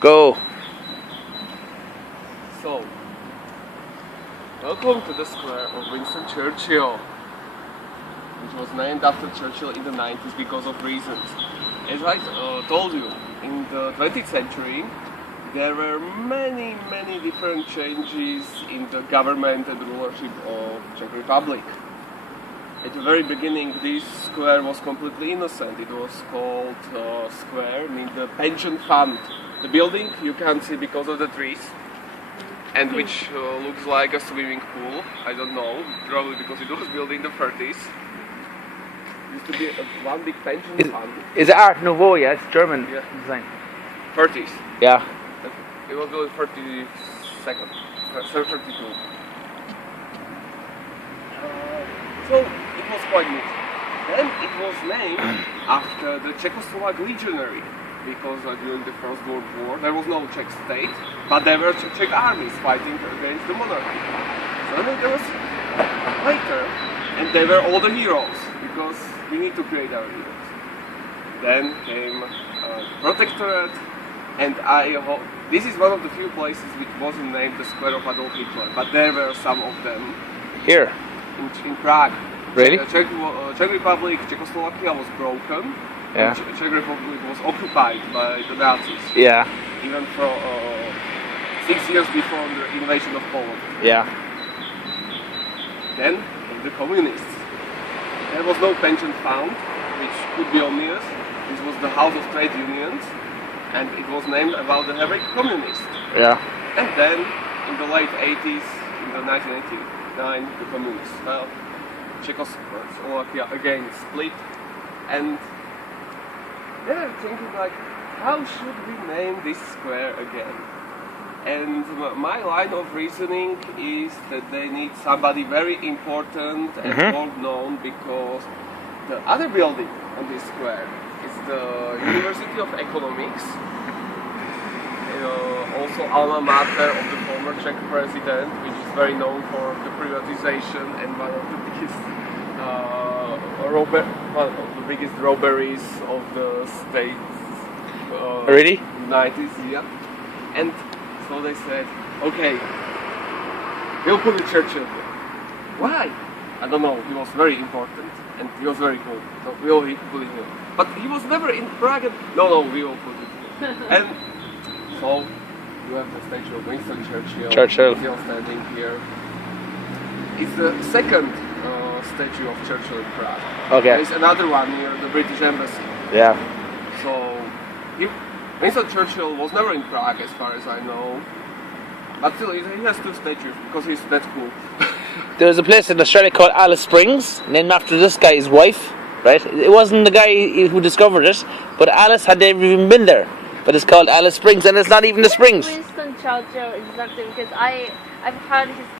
Go. So, welcome to the square of Winston Churchill, which was named after Churchill in the 90s because of reasons. As I told you, in the 20th century, there were many different changes in the government and rulership of Czech Republic. At the very beginning, this square was completely innocent. It was called square, meaning the pension fund. The building you can't see because of the trees, and which looks like a swimming pool. I don't know, probably because it was built in the 30s. Used to be one big pension fund. Is it Art Nouveau? Yeah, it's German design. 30s. Yeah. It was built in 32nd, 32. So it was quite neat. Then it was named after the Czechoslovak legionary, because during the First World War there was no Czech state, but there were Czech armies fighting against the monarchy. So then there was later, and they were all the heroes, because we need to create our heroes. Then came Protectorate, and this is one of the few places which wasn't named the Square of Adolf Hitler, but there were some of them. Here? In Prague. Really? Czech Republic, Czechoslovakia was broken. Yeah. Czech Republic was occupied by the Nazis. Yeah. Even for 6 years before the invasion of Poland. Yeah. Then the communists. There was no pension fund, which could be obvious. This was the House of Trade Unions, and it was named about the heroic communists. Yeah. And then in the late 80s, in the 1989, the communists fell. Czechoslovakia again split, and they're thinking like, how should we name this square again? And my line of reasoning is that they need somebody very important and well known, because the other building on this square is the University of Economics, also alma mater of the former Czech president, which is very known for the privatization and one of the biggest robberies of the state. Really? 90s, yeah. And so they said, okay, we'll put the Churchill here. Why? I don't know. He was very important and he was very cool. So we'll put it here. But he was never in Prague. No, we will put it here. And so you have the statue of Winston Churchill. Still standing here. It's the second statue of Churchill in Prague. Okay. There's another one near the British Embassy. Yeah. So Winston Churchill was never in Prague, as far as I know. But still, he has two statues because he's that cool. There was a place in Australia called Alice Springs, named after this guy's wife, right? It wasn't the guy who discovered it, but Alice had never even been there. But it's called Alice Springs, and it's not even the Springs. Winston Churchill exactly, because I've heard his